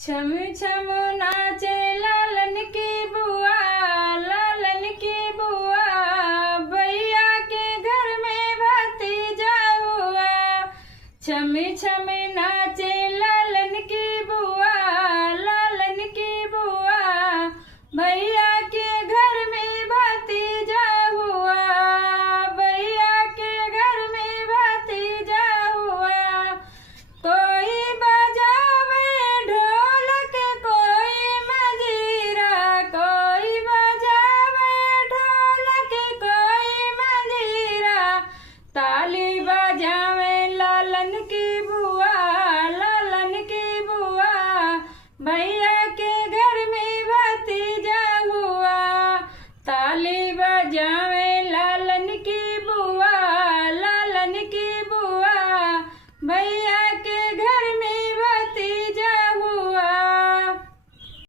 छम छम नाचे लालन की बुआ, लालन की बुआ, भैया के घर में भतीजा हुआ। छम छम नाचे लालन की बुआ, लालन की बुआ, भैया के घर में भतीजा हुआ, भैया के घर में भतीजा हुआ। कोई बजावे ढोलक, कोई मजीरा, कोई बजावे ढोलक, कोई मजीरा, ताली बजावे लालन की बुआ, लालन की बुआ, भैया